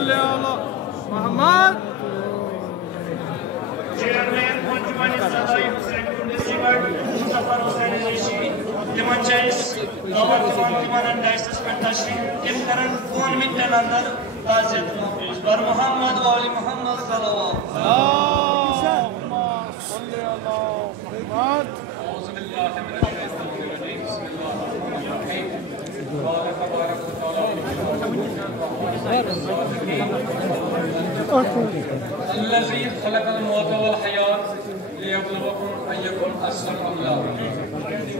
صل على محمد. Chairman Anjuman Sadai Hussain Receiver Mustafa Hussain Rishi Timan Chais Awad Timan Dices Pentashi Tim Karan 1 minute under Tazid Bar Muhammad wa Ali Muhammad sallallahu اللهم صل على محمد. أعوذ بالله من الشيطان الرجيم بسم الله الرحمن الرحيم قال تبارك وتعالى الذي خلق الموت والحياة ليبلوكم أيكم أحسن عملا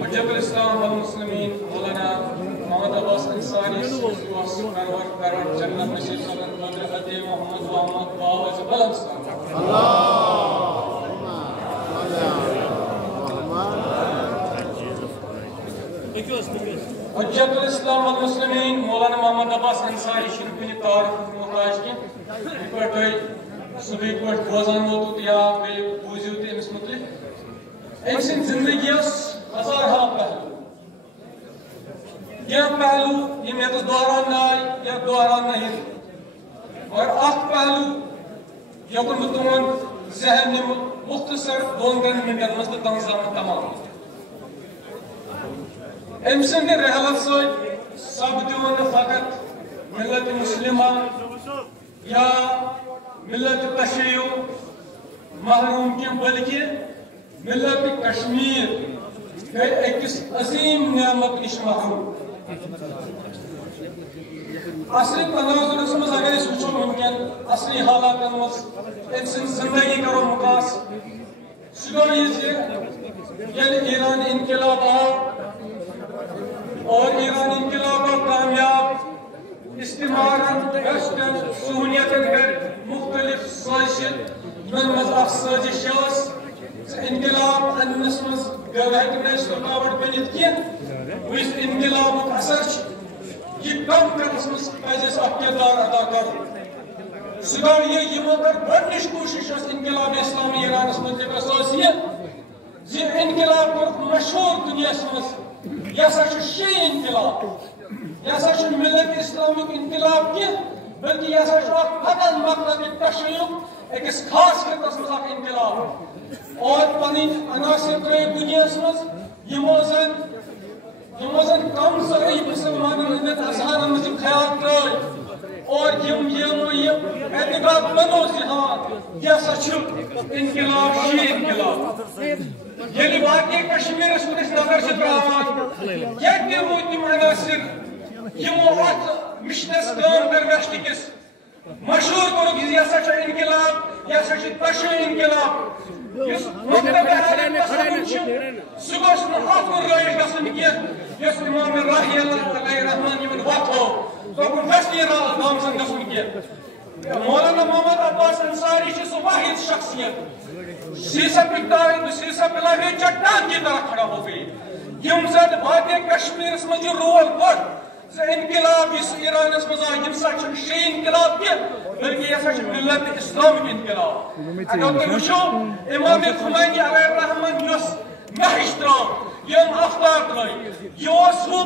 حجة الإسلام والمسلمين مولانا محمد عباس انصاری پرور جنت نشیب سلن قدر عدی محمد محمد باوز بلنستان حجت الاسلام والمسلمین مولانا محمد عباس انصاری شرکن تعارف محتاج کی پٹھائی صبح پٹ بوزان ووتو یا بے بوزیو تے امس متعلق ایسن زندگی اس ہزار ہا پہلو یہ پہلو یہ میتس دوران نائی یا دوران نہیں اور اخ پہلو یکن متمن ذہن مختصر 2 منٹن مست تنظام تمام امسن کے رحلت سے سب دیون فقط ملت مسلمہ یا ملت تشیع محروم کی بلکہ ملت کشمیر گئی ایکس عظیم نعمت نش محروم اصلی تناظر مز اگر اس وچھو ممکن اصلی حالات مز انسان زندگی کرو مقاس سگو یہ ایران انقلاب آؤ اور ایران انقلاب اور کامیاب استعمار ویسٹرن سہولیت کر مختلف سازشن من مز اخ سازش انقلاب انس مز گوہت رکاوٹ بنت کی اس انقلاب اثر یہ کم کرنس مز پزِ اخ کردار ادا کر سگو یہ کر گۄڈنِچ کوشش انقلاب اسلامی ایرانس متعلق یہ انقلاب کور مشہور دنیا مز یہ سا شی انقلاب یہ سا ملت اسلامی انقلاب کی بلکہ یہ سا فقط مقصد تشیع ایکس خاص خطس مز انقلاب اور پنی عناصر ترے دنیا مز یمو زن کم سرئی مسلمانن ہندین اذہانن مز خیال ترائے اور اعتقاد بنو ہاں یہ سا انقلاب شی انقلاب یعنی واقعی کشمیر اس نظر سے تراوان یہ روز تم عناصر یمو ات مشنس کام کر ویسٹ کس مشہور کرو کہ یہ سا انقلاب یہ سا تشیع انقلاب اس مکتب حالت تصمیم سہ گوس ات کن رائج گھن کی یس امام راہی علیہ رحمان یمن وقت ہو سہ کن فیصلہ گامزن گھن کی مولانا محمد عباس انصاری سہ واحد شخصیت سیسا پلا ہوئی چٹان کی طرح کھڑا ہو گئی یم زد واقع کشمیر اس مجھے رول کر انقلاب اس ایران اس مزا یم سا شی انقلاب کی بلکہ یہ سا ملت اسلام کی انقلاب اگر تو وچھو امام خمینی علیہ الرحمن یس محش ترام یم افطار ترائی یہ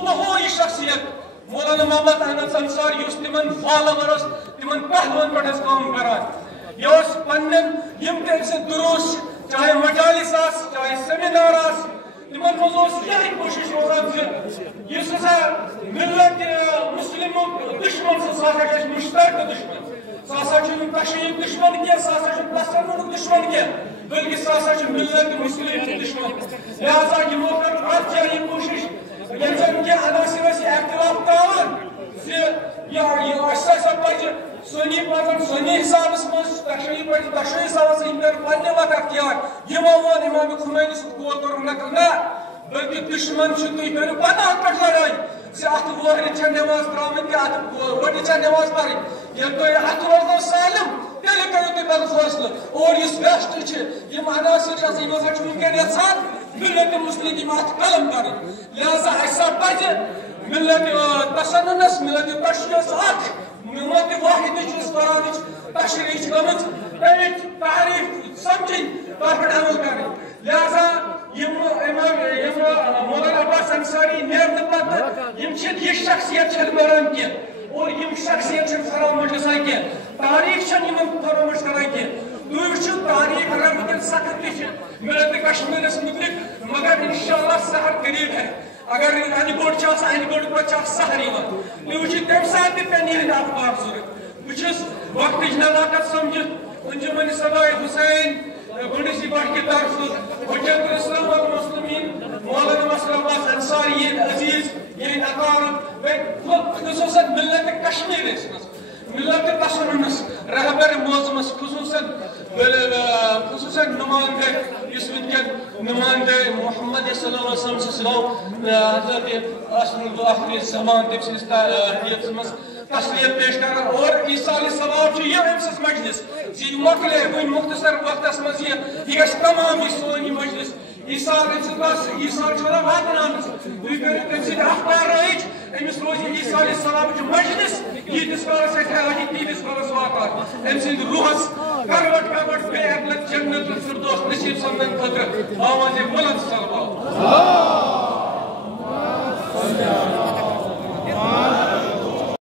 بہو یہ شخصیت مولانا محمد احمد انصاری یس تمن فالورس تمن پہلوان پہ کام کران یہ پنن یم تم دروس چاہے مجالس چاہے سیمینار تمن مز یہ کوشش روزان اس ملت مسلم دشمن سا مشترک دشمن سا تشیع دشمن کی سا تسنن دشمن کی بلکہ سا ملت مسلم دشمن لہذا یمو کر پرت جائے یہ کوشش یم زن کی عناصر اختلاف تراوان سنی حساب مز تشیع حساب پنہ وقت اختیار یمو وون امام خمینی سن قول کور نقل نہ بلکہ دشمن تھی کرو پتہ پہ لڑائی ات وہر چھ نماز ترامن ات وڑ چھ نماز پڑھیں یل تھی ات روزو سالم تیل کرو تھی پتہ فیصلہ اور اس ویسٹ یم عناصر ونکین یژھان ملت مسلم ات قلم کریں لہذا اسا پزِ ملت تسننس ملت تشیعس اخ ملت واحد تشریح گمت تمچ تعریف سمجھیں تر پہ عمل کریں لہذا مولانا عباس انصاری نیرن پتہ یہ شخصیت بران کی اور یم شخصیت فرام مجلس کی تاریخ چھن یمن فراموش کران کی تُہۍ وٕچھِو تاریخ اگر وٕنکٮ۪ن سخت تہِ چھِ ملت کشمیرس متعلق مگر انشاءاللہ سحر قریب ہے اگر انہِ گوٚٹ چھِ آسان انہِ گوٚٹ پتہٕ چھِ اکھ سحر یِوان تُہۍ وٕچھِو تمہِ ساتہٕ تہِ پیٚن یِہٕنٛدۍ اخبار ضروٗرت بہٕ چھُس وقتٕچ نزاکت سمجھِتھ انجمن صدائے حسین گنڈسی بٹ کی طرف حجت الاسلام والمسلمین مولانا مسلم عباس انصاری عزیز یہ اقارب خصوصاً ملت کشمیر ملت تسننس رہبر معظمس خصوصاً نمائندے اس ونکن نمائندے محمد صلی اللہ علیہ وسلم سلام حضرت اسم آخری زمان تم سنس حیات مز تسلیت پیش کرنا اور ایصال ثواب یہ امسس مجلس یہ مکلے وہی مختصر وقت مز یہ گژھِ تمام یہ سون مجلس ایصال ایصال چھنا واتن آمٕژ تُہۍ کٔرِو تمہِ سۭتۍ اخبار رٲیِج أمِس روزِ ایصال ثوابٕچ مجلس ییٖتِس کالس اَسہِ حاجی تیٖتِس کالس واتان أمۍ سٕنٛدِ روحس کروٹ بیٚیہِ اَکہِ لٹہِ جنت الفردوس نصیٖب سپدنہٕ خٲطرٕ آواز بلند صلوات